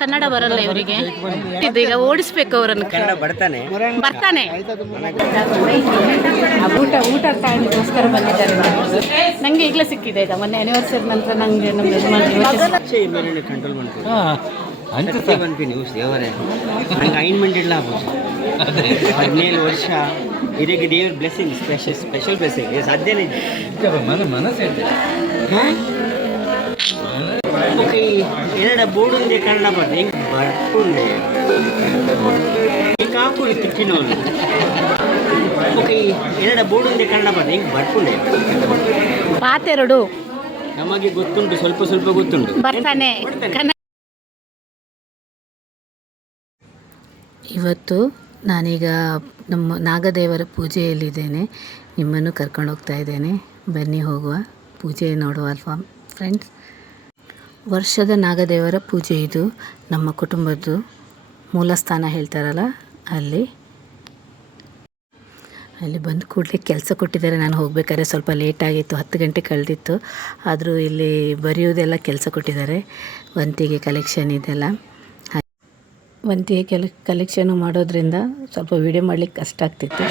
ಕನ್ನಡ ಬರಲ್ಲ ಇವರಿಗೆ. ಈಗ ಓಡಿಸ್ಬೇಕು ಅವರನ್ನು. ಕನ್ನಡ ಬರ್ತಾನೆ ಬರ್ತಾನೆ. ಊಟ ಟೈಮ್ಗೋಸ್ಕರ ಬಂದಿದ್ದಾರೆ. ನನಗೆ ಈಗಲೇ ಸಿಕ್ಕಿದೆ ಆಯ್ತಾ, ಮೊನ್ನೆ ಆ್ಯನಿವರ್ಸರಿ ನಂತರ ನನಗೆ ನಮ್ಮ ಯಜಮಾನ್ರಿಗೆ ಕಂಟ್ರೋಲ್ ಮಾಡ್ತೀನಿ. ನ್ಯೂಸ್ ದೇವರೇ ನಂಗೆ ಅೈನ್ಮೆಂಟ್ ಇಲ್ಲ 17 ವರ್ಷ ಇದಕ್ಕೆ ದೇವ್ರ ಬ್ಲೆಸ್ಸಿಂಗ್ ಸ್ಪೆಷಲ್ ಬ್ಲೆಸ್ಸಿಂಗ್ ಸಾಧ್ಯನೇ ಓಕೆ. ಎರಡ ಬೋರ್ಡ್ ఉంది ಕನ್ನಡ ಬರ್ತೀನಿ ಹಿಂಗೆ ಬರ್ಕೊಂಡೆ ಹಿಂಗೆ ಹಾಕೊಳ್ಳಿ ತಿಕ್ಕಿನವನು. ಓಕೆ, ಎರಡ ಬೋರ್ಡ್ ఉంది ಕನ್ನಡ ಬರ್ತೀನಿ ಹಿಂಗೆ ಬರ್ಕೊಂಡೆ. ಪಾತೆರಡು ನಮಗೆ ಗೊತ್ತುಂಟು, ಸ್ವಲ್ಪ ಸ್ವಲ್ಪ ಗೊತ್ತುಂಟು. ಬರ್ತಾನೆ. ಇವತ್ತು ನಾನೀಗ ನಮ್ಮ ನಾಗದೇವರ ಪೂಜೆಯಲ್ಲಿದ್ದೇನೆ. ನಿಮ್ಮನ್ನು ಕರ್ಕೊಂಡು ಹೋಗ್ತಾ ಇದ್ದೇನೆ. ಬನ್ನಿ ಹೋಗುವ, ಪೂಜೆ ನೋಡುವ ಅಲ್ವಾ ಫ್ರೆಂಡ್ಸ್. ವರ್ಷದ ನಾಗದೇವರ ಪೂಜೆ ಇದು. ನಮ್ಮ ಕುಟುಂಬದ್ದು ಮೂಲಸ್ಥಾನ ಹೇಳ್ತಾರಲ್ಲ ಅಲ್ಲಿ ಬಂದು ಕೂಡಲೇ ಕೆಲಸ ಕೊಟ್ಟಿದ್ದಾರೆ. ನಾನು ಹೋಗಬೇಕಾದ್ರೆ ಸ್ವಲ್ಪ ಲೇಟಾಗಿತ್ತು, 10 ಗಂಟೆ ಕಳೆದಿತ್ತು. ಆದರೂ ಇಲ್ಲಿ ಬರೆಯೋದೆಲ್ಲ ಕೆಲಸ ಕೊಟ್ಟಿದ್ದಾರೆ. ವಂತಿಗೆ ಕಲೆಕ್ಷನ್ ಇದೆಲ್ಲ. ವಂತಿಗೆ ಕಲೆಕ್ಷನು ಮಾಡೋದ್ರಿಂದ ಸ್ವಲ್ಪ ವಿಡಿಯೋ ಮಾಡಲಿಕ್ಕೆ ಕಷ್ಟ ಆಗ್ತಿತ್ತು.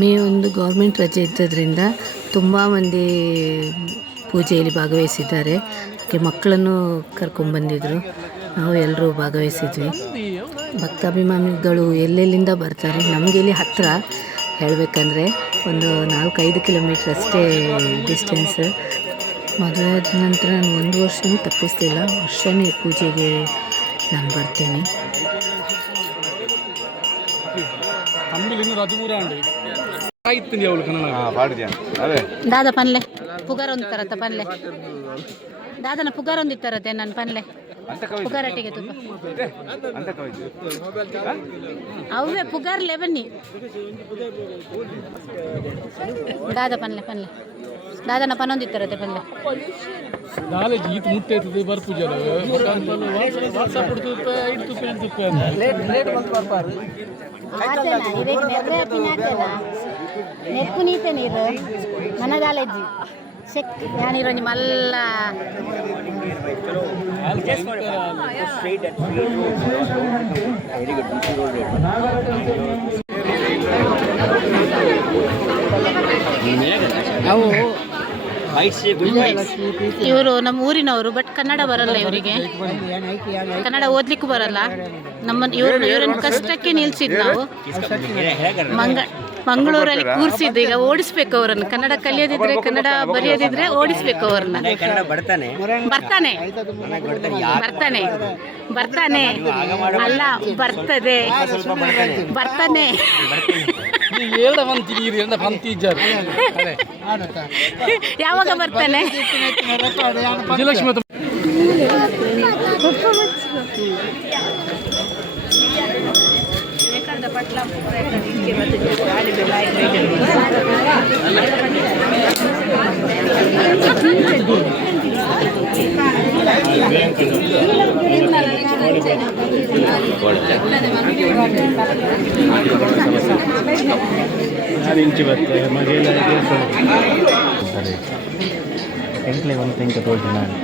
ಮೇ 1 ಗೌರ್ಮೆಂಟ್ ರಜೆ ಇದ್ದದ್ರಿಂದ ತುಂಬ ಮಂದಿ ಪೂಜೆಯಲ್ಲಿ ಭಾಗವಹಿಸಿದ್ದಾರೆ. ಹಾಗೆ ಮಕ್ಕಳನ್ನು ಕರ್ಕೊಂಡ್ಬಂದಿದ್ರು. ನಾವು ಎಲ್ಲರೂ ಭಾಗವಹಿಸಿದ್ವಿ. ಭಕ್ತಾಭಿಮಾನಿಗಳು ಎಲ್ಲೆಲ್ಲಿಂದ ಬರ್ತಾರೆ. ನಮಗೆ ಇಲ್ಲಿ ಹತ್ತಿರ ಹೇಳಬೇಕಂದ್ರೆ ಒಂದು 4-5 ಕಿಲೋಮೀಟ್ರ್ ಅಷ್ಟೇ ಡಿಸ್ಟೆನ್ಸ್. ಮದುವೆ ಆದ ನಂತರ ನಾನು 1 ವರ್ಷವೂ ತಪ್ಪಿಸ್ತಿಲ್ಲ. ವರ್ಷವೇ ಪೂಜೆಗೆ ನಾನು ಬರ್ತೀನಿ. ದಾದ ಪನ್ಲೆ ಪುಗಾರ ಒಂದಿತ್ತಾರತ್ತ ಪನ್ಲೆ ದಾದನ ಪುಗಾರ ಒಂದಿತ್ತಾರತ್ತೆ ನನ್ನ ಪನ್ಲೆ ಪುಗಾರಟ್ಟಿಗೆ ತುಂಬ ಅವೇ ಪುಗಾರ್ಲೆ ಬನ್ನಿ ದಾದ ಪನ್ಲೆ ದಾದನ ಪನ್ನೊಂದಿತ್ತಾರತ್ತೆ ಪನ್ಲೆ ನೆಪ್ಪು ನೀತೆ ನೀರು ನನಗಾಲೆಜ್ಜಿ ಶೆಕ್ ಯಾನಿರೋ ನಿಮ್ಮಲ್ಲ ಅವು ಇವರು ನಮ್ಮ ಊರಿನವರು. ಬಟ್ ಕನ್ನಡ ಬರಲ್ಲ ಇವರಿಗೆ, ಕನ್ನಡ ಓದ್ಲಿಕ್ಕೂ ಬರಲ್ಲ. ಇವರನ್ನು ಕಷ್ಟಕ್ಕೆ ನಿಲ್ಸಿದ್ದು ನಾವು ಮಂಗಳೂರಲ್ಲಿ ಕೂರಿಸಿದ್ದು. ಈಗ ಓಡಿಸ್ಬೇಕು ಅವರನ್ನು. ಕನ್ನಡ ಕಲಿಯೋದಿದ್ರೆ, ಕನ್ನಡ ಬರೆಯೋದಿದ್ರೆ ಓಡಿಸ್ಬೇಕು ಅವ್ರನ್ನ. ಬರ್ತಾನೆ ಅಲ್ಲ ಬರ್ತದೆ ಬರ್ತಾನೆ. ಯಾವಾಗ ಬರ್ತಾನೆ? ಎಂಟ್ಲೆ ಒಂದು ತೆಂಕ ತೋಳ್ತೀನಿ ನಾನು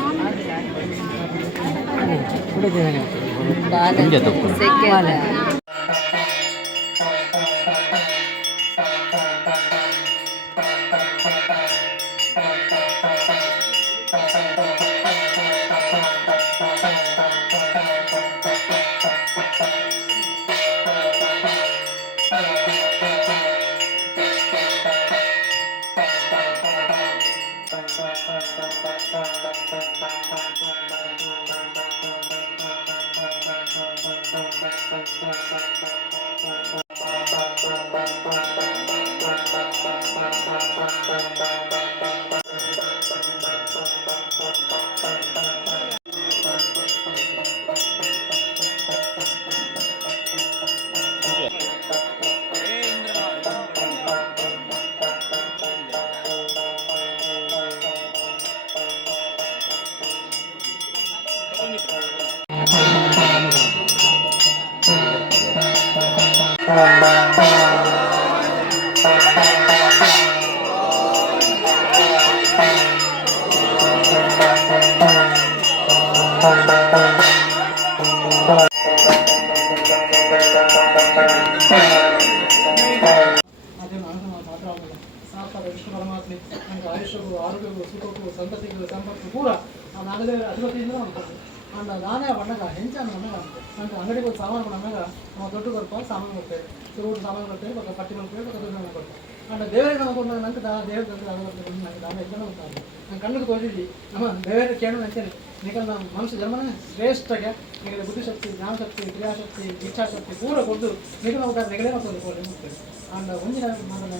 ಪರಮಾತ್ಮೆ ನನಗೆ ಆಯುಷ್ಯವು ಆರೋಗ್ಯವು ಸುಖವು ಸಂತತಿಗಳು ಸಂಪತ್ತು ಕೂಡ ಆ ನಾಗದೇವರ ಅಧಿಪತಿಯಿಂದ ಮಾಡ್ತಾರೆ ಅಂಡ ನಾನೇ ಬಣ್ಣಗ ಹೆಂಚಾನ ನಮಗೆ ನನಗೆ ಅಂಗಡಿಗೆ ಹೋಗಿ ಸಾಮಾನು ನಮಗೆ ನಾವು ದೊಡ್ಡ ಬರ್ಪ ಸಾಮಾನು ಕೊಡ್ತೇವೆ ಸುರುಡು ಸಾಮಾನು ಕೊಡ್ತೇವೆ ಬಕ್ಕ ಪಟ್ಟಿ ಮಾಡ್ತೇವೆ ಬಕ್ಕ ದೊಡ್ಡ ಕೊಡ್ತೇವೆ ಅಂಡ ದೇವರಿಗೆ ನಾವು ಕೊಟ್ಟಾಗ ನಂಗೆ ದೇವ್ರ ತಂದ್ರೆ ಅದು ಬರ್ತದೆ ನನಗೆ ದಾನ ಎದ್ದನ ಹೋಗ್ತಾರೆ ನಾನು ಕಣ್ಣಿಗೆ ತೋರಿಸಿದ್ವಿ ನಮ್ಮ ದೇವರ ಕೇಳು ಅಂತೇಳಿ ನಿಖಲ್ ನಮ್ಮ ಮನುಷ್ಯ ಜನ್ಮನೇ ಶ್ರೇಷ್ಠಗೆ ನಿಮಗೆ ಬುದ್ಧಿಶಕ್ತಿ ಜ್ಞಾನಶಕ್ತಿ ಕ್ರಿಯಾಶಕ್ತಿ ಇಚ್ಛಾಶಕ್ತಿ ಪೂರ ಕೊಟ್ಟು ನಿಖಲ್ ಹೋಗ್ತಾರೆ ನಿಗಲೇ ಮಾಡ್ತಾರೆ ಹೋಗ್ತೇವೆ ಅಂಡ ಒಂದಿನ ಮಾತನ್ನ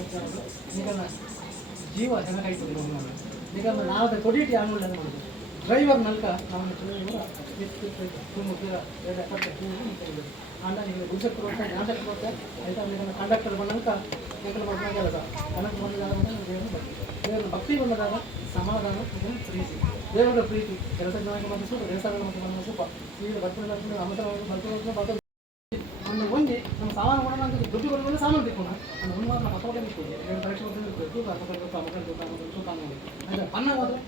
ನಿಖಲ್ನ ಜೀವ ಹೆಣಕಾಯ್ತದೆ ಈಗ ನಾವು ಕೊಡಿಟಿ ಆಮೇಲೆ ಮಾಡೋದು ಡ್ರೈವರ್ ನಲ್ಕ ನಾವು ಅಂಡ ನಿಮಗೆ ಬುದ್ಧಕ್ಕೆ ಬರುತ್ತೆ ಜ್ಞಾನಕ್ಕೆ ಬರುತ್ತೆ ಆಯ್ತಾ ನಿಮಗೆ ಕಂಡಕ್ಟರ್ ಬಂದಂಕ ನಿಖಲ್ ಮಾಡ್ಕೊಂಡ ಕೆಲಸ ಕನಕ ಬಂದಾಗ ದೇವರ ಭಕ್ತಿ ಬಂದಾಗ ಸಮಾಧಾನ ಪ್ರೀತಿ ದೇವರ ಪ್ರೀತಿ ಕೆಲಸ ಜ್ಞಾನಕ್ಕೆ ಬಂದ ಸೂಪ ದೇವಸ್ಥಾನಕ್ಕೆ ಮತ್ತೆ ಬಂದ ಸೂಪ ಈಗ ಬರ್ಕೊಂಡು ಅಮೃತ ಬರ್ಕೊಂಡು ಒಂದು ಒಂದಿ ನಮ್ಮ ಸಾಮಾನು ಕೊಡೋಣ ಅಂತ ದುಡ್ಡು ಕೊಡೋಣ ಸಾಮಾನು ತಿಕ್ಕೋಣ ನಾನು ಒಂದು ಮಾತ್ರ ಪಕ್ಕ ನಿಂತ್ಕೊಳ್ಳಿ ಪರೀಕ್ಷೆ ಆಯ್ತಾ ಪನ್ನ ಹೋದ್ರೆ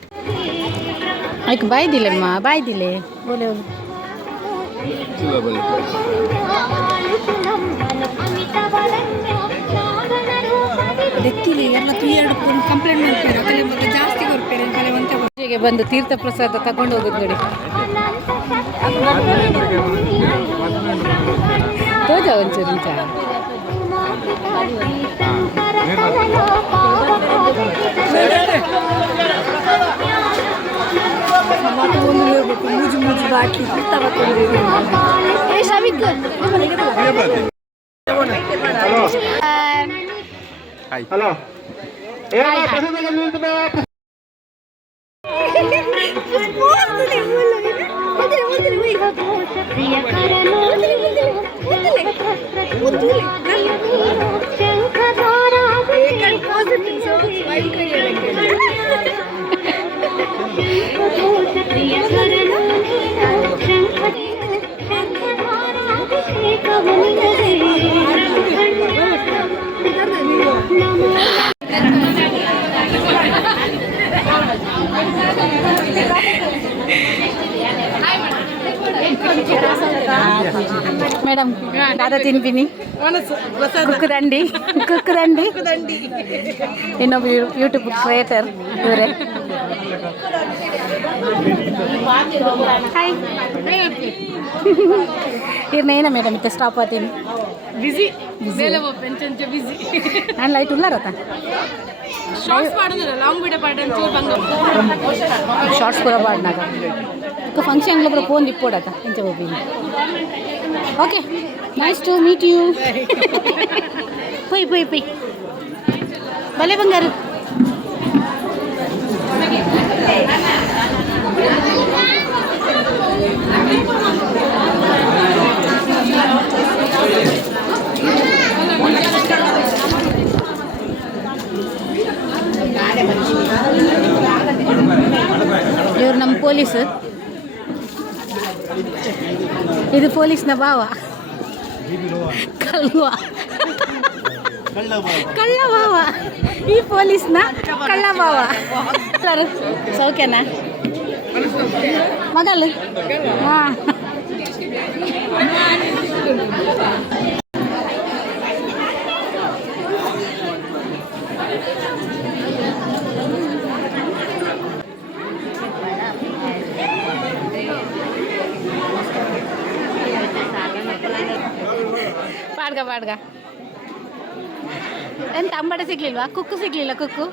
ಆಯ್ಕೆ ಬಾಯ್ದಿಲ್ಲಮ್ಮ ಬಾಯ್ದಿಲ್ಲ ಬೋಲೆ ಕಂಪ್ಲೇಂಟ್ ಮಾಡ್ತಾರೆ ಜಾಸ್ತಿ ಕೊಡ್ತಾರೆ ಬಂದು ತೀರ್ಥ ಪ್ರಸಾದ ತಗೊಂಡು ಹೋಗುದು ನೋಡಿ ತೋಜ ಒಂಚೂರು ಇಂಚ ಮೂಜು ಮೂಜು ಬಾಕಿ ಹಲೋ ಮೇಡಮ್ ದಾದ ತಿನ್ಬಿನಿ ಕುಕ್ಕದಂಡಿ ಕುಕ್ಕದಂಡಿ ಇನ್ನೊಬ್ರು ಯೂಟ್ಯೂಬ್ ಕ್ರಿಯೇಟರ್ ಇವರೇ ಹಾಯ್ ಇರ್ನೇನ ಮೇಡಮ್ ಇತ್ತೆ ಸ್ಟಾಪ್ ಆತೀನಿ ಬಿಸಿ ಪೆಂಚಂಚ ಬಿಸಿ ನಾನು ಲೈಟ್ ಉಲ್ಲಾರತ್ತ ಶಾರ್ಟ್ಸ್ ಮಾಡೋದಿಲ್ಲ ಲಾಂಗ್ ವಿಡಿಯೋ ಪಾಡಂಚೂರು ಬಂದು ಶಾರ್ಟ್ಸ್ ಕೂಡ ಪಾಡ್ನಾಗ ಫಂಕ್ಷನ್లో కూడా ఫోన్ తిప్పోడట ఇంత పోయి okay nice to meet you పోయి భలే బంగారు ಇವ್ರು ನಮ್ಮ ಪೊಲೀಸ್ ಇದು ಪೊಲೀಸ್ನ ಬಾವ ಕಳ್ಳ ಬಾವ ಈ ಪೊಲೀಸ್ನ ಕಳ್ಳ ಬಾವ ಸರ್ ಸೌಖ್ಯನಾ ಮಗಲ್ ಹಾಂ ಪಾಡ್ಗ ಎಂತ ಅಂಬಡ ಸಿಗ್ಲಿಲ್ವಾ ಕುಕ್ಕು ಸಿಗ್ಲಿಲ್ಲ ಕುಕ್ಕು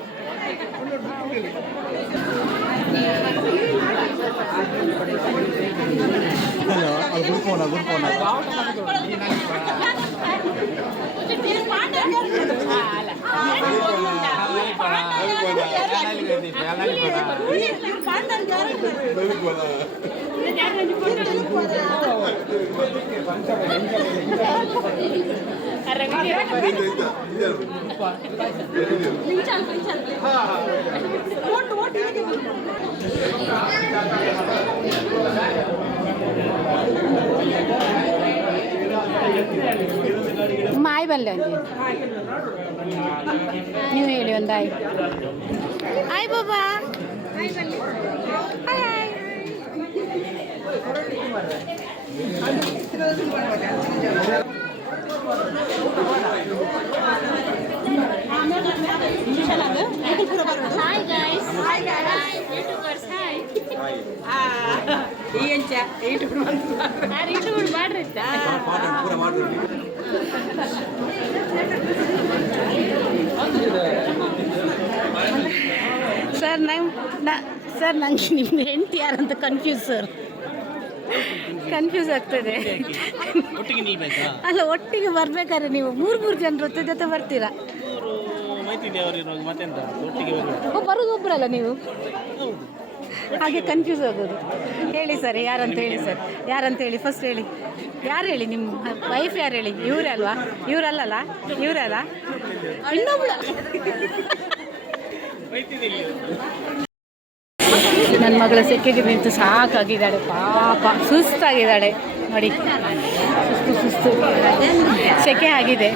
ಮಾಯ ಆಯ್ ಬಲ್ಲೆ ಒಂಜಿ ನೀವು ಹೇಳಿ ಒಂದು ಆಯ್ ಆಯ್ ಬಾಬಾ ಹಾಯ್ ಸರ್ ನಂಗೆ ನಿಮ್ಮ ಹೆಂಡತಿ ಯಾರಂತ ಕನ್ಫ್ಯೂಸ್ ಆಗ್ತದೆ ಅಲ್ಲ ಒಟ್ಟಿಗೆ ಬರ್ಬೇಕಾದ್ರೆ ನೀವು ಮೂರು ಜನರು ಜೊತೆ ಬರ್ತೀರಾ ಬರೋದು ಒಬ್ಬರಲ್ಲ ನೀವು ಹಾಗೆ ಕನ್ಫ್ಯೂಸ್ ಆಗೋದು ಹೇಳಿ ಸರ್ ಯಾರಂತ ಹೇಳಿ ಫಸ್ಟ್ ಹೇಳಿ ಯಾರು ಹೇಳಿ ನಿಮ್ಮ ವೈಫ್ ಯಾರು ಹೇಳಿ ಇವರೇ ಅಲ್ವಾ ಇವರಲ್ಲ ಇನ್ನೊಬ್ಳು ನನ್ನ ಮಗಳ ಸೆಕೆಗೆ ನಿಂತು ಸಾಕಾಗಿದ್ದಾಳೆ ಪಾಪ ಸುಸ್ತಾಗಿದ್ದಾಳೆ ನೋಡಿ ಸುಸ್ತು ಸೆಕೆ ಆಗಿದೆ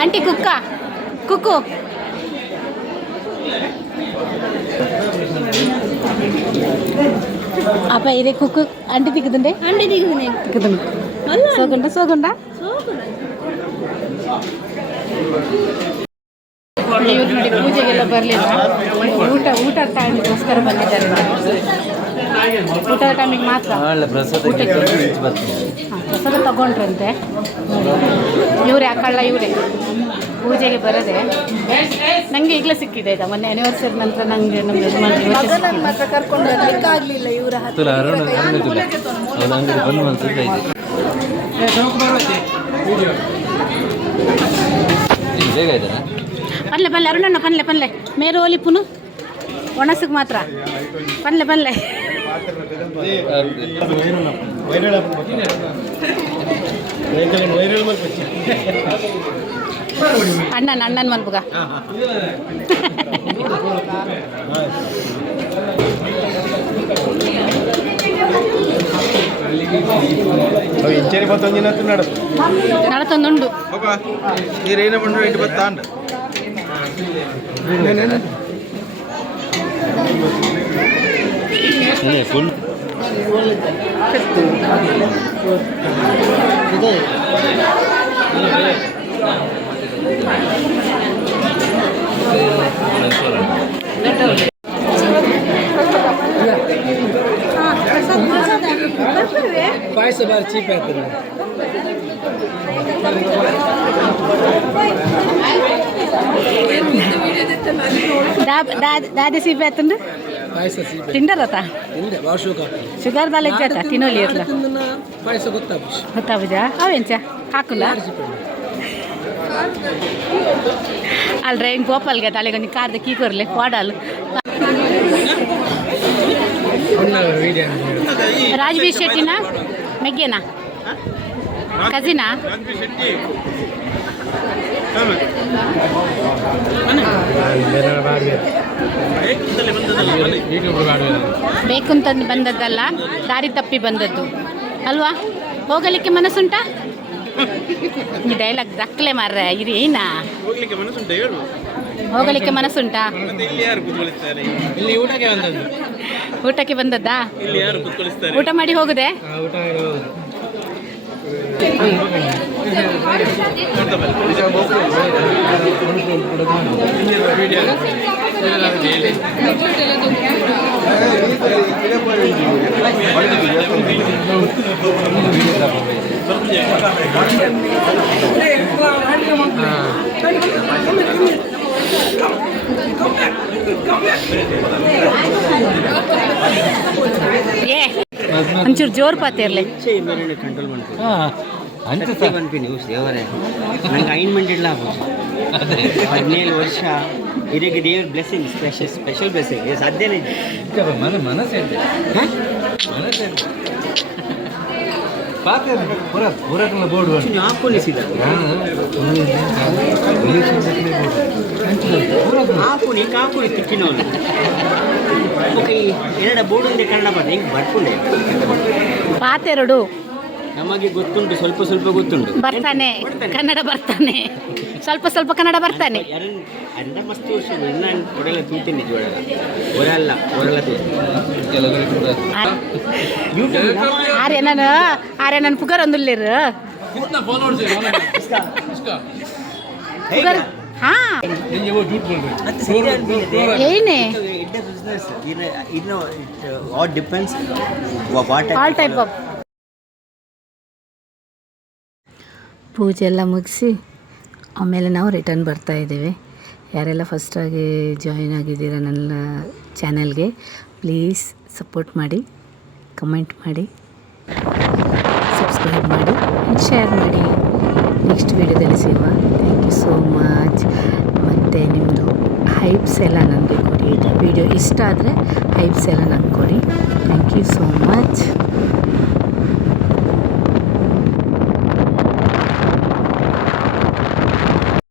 ಆಂಟಿ ಕುಕ್ಕು apa ini kuku andi tikudunde sogunda ಇವ್ರು ನೋಡಿ ಪೂಜೆಗೆಲ್ಲ ಬರಲಿಲ್ಲ ಊಟ ಟೈಮಿಗೋಸ್ಕರ ಬಂದಿದ್ದಾರೆ ಊಟದ ಟೈಮಿಗೆ ಮಾತ್ರ ಪ್ರಸಾದ ತಗೊಂಡ್ರಂತೆ ಇವರೇ ಅಕ್ಕಳ್ಳ ಇವರೇ ಪೂಜೆಗೆ ಬರದೆ ನನಗೆ ಈಗಲೇ ಸಿಕ್ಕಿದೆ ಆಯ್ತಾ ಮೊನ್ನೆ ಆ್ಯನಿವರ್ಸರಿ ನಂತರ ನನಗೆ ನಮ್ಮ ಯಜಮಾನ್ ಮಾತ್ರ ಕರ್ಕೊಂಡು ಆಗಲಿಲ್ಲ ಇವರ ಪಲ್ಲೆ ಅರುಣಣ್ಣ ಪಲ್ಲೆ ಮೇರು ಓಲಿ ಪುನು ಒಣಸಕ್ಕೆ ಮಾತ್ರ ಪಲ್ಲೆ ಅಣ್ಣನ ಮಲ್ಪುಗ ನಡತೊಂದುಂಡು ಪಾಯಸ ಬಾರಿ ಚೀಪ್ ಆಗ್ತದೆ ದಾದಿ ಸಿಪ್ಪೆ ಆಯ್ತಂದ್ರೆ ಪಾಯಸ ಚೀಪ್ ತಿಂಡರತ್ತ ಶುಗರ್ ದಾಲ್ ಹೆಚ್ಚಾಯ್ತಾ ತಿನ್ನೋಲಿ ಇರ್ಲ ಪಾಯಸ ಗೊತ್ತಾಗುಜಾ ಅವೇಂಚ ಹಾಕಲ್ಲ ಅಲ್ರಿ ಹಿಂಗೆ ಗೋಪಾಲ್ಗೆ ತಲೆಗೊಂದು ಕಾರ್ದ ಕೀ ಕೊರ್ಲೆ ಪಾಡಲ್ ರಾಜ್ಬೀರ್ ಶೆಟ್ಟಿನಾ ಮೆಗ್ಗೆನಾ ಕಜಿನಾ ಬೇಕು ಅಂತ ಬಂದದ್ದಲ್ಲ ದಾರಿ ತಪ್ಪಿ ಬಂದದ್ದು ಅಲ್ವಾ ಹೋಗಲಿಕ್ಕೆ ಮನಸ್ಸುಂಟಾ ಈ ಡೈಲಾಗ್ ದಕ್ಕಲೆ ಮಾರ್ರೆ ಇದು ಏನಾ ಹೋಗಲಿಕ್ಕೆ ಮನಸ್ಸುಂಟಾ ಊಟಕ್ಕೆ ಬಂದದ್ದಾ ಊಟ ಮಾಡಿ ಹೋಗುದೆ ಒಂಚೂರು ಜೋರು ಪಾತಿರ್ಲಿ ಕಂಟ್ರೋಲ್ ಮಾಡ್ತೀವಿ ನ್ಯೂಸ್ ದೇವರೇ ನನಗೆ ಅೈನ್ಮೆಂಟ್ ಇಲ್ಲ 17 ವರ್ಷ ಇದಕ್ಕೆ ದೇವ್ರ ಬ್ಲೆಸ್ಸಿಂಗ್ ಸ್ಪೆಷಲ್ ಬ್ಲೆಸ್ಸಿಂಗ್ ಸಾಧ್ಯನೇ ಇದೆ ಮನಸ್ಸು ಪೂರಕಲ್ಲ ಬೋರ್ಡು ಹಾಕೊಂಡಿಸಿದ ಹಾಕುನಿ ತಿಕ್ಕಿನವನು ಓಕೆ ಎರಡ ಬೋರ್ಡು ಇದೆ ಕನ್ನಡ ಬರ್ದು ಹಿಂಗೆ ಬರ್ಕೊಂಡೆ ಪಾತೆರಡು ನಮಗೆ ಗೊತ್ತುಂಟು ಸ್ವಲ್ಪ ಗೊತ್ತುಂಟು ಬರ್ತಾನೆ ಕನ್ನಡ ಬರ್ತಾನೆ ಸ್ವಲ್ಪ ಕನ್ನಡ ಬರ್ತಾನೆ ಅಂದ ಮಸ್ತ್ ವರ್ಷ ಇನ್ನ ಒಡೆಲ್ಲ ತೂತೀನಿ ಒರಲ್ಲ ಆರೆ ನನ್ನ ಪುಗರ್ ಒಂದುಲ್ಲೇರು ಪುಗರ್ ಹಾ ಏನೇ ಬಿಸ್ನೆಸ್ ಇನ್ನು what depends what all type of ಪೂಜೆ ಎಲ್ಲ ಮುಗಿಸಿ ಆಮೇಲೆ ನಾವು ರಿಟರ್ನ್ ಬರ್ತಾ ಇದ್ದೀವಿ. ಯಾರೆಲ್ಲ ಫಸ್ಟಾಗಿ ಜಾಯಿನ್ ಆಗಿದ್ದೀರ ನನ್ನ ಚಾನಲ್ಗೆ ಪ್ಲೀಸ್ ಸಪೋರ್ಟ್ ಮಾಡಿ, ಕಮೆಂಟ್ ಮಾಡಿ, ಸಬ್ಸ್ಕ್ರೈಬ್ ಮಾಡಿ ಆ್ಯಂಡ್ ಶೇರ್ ಮಾಡಿ. ನೆಕ್ಸ್ಟ್ ವೀಡಿಯೋದಲ್ಲಿ ಸಿಗುವ. Thank you so much. ಮತ್ತು ನಿಮ್ಮದು ಹೈಪ್ಸ್ ಎಲ್ಲ ನನಗೆ ಕೊಡಿ. ವಿಡಿಯೋ ಇಷ್ಟ ಆದರೆ ಹೈಪ್ಸ್ ಎಲ್ಲ ನನಗೆ ಕೊಡಿ. Thank you so much.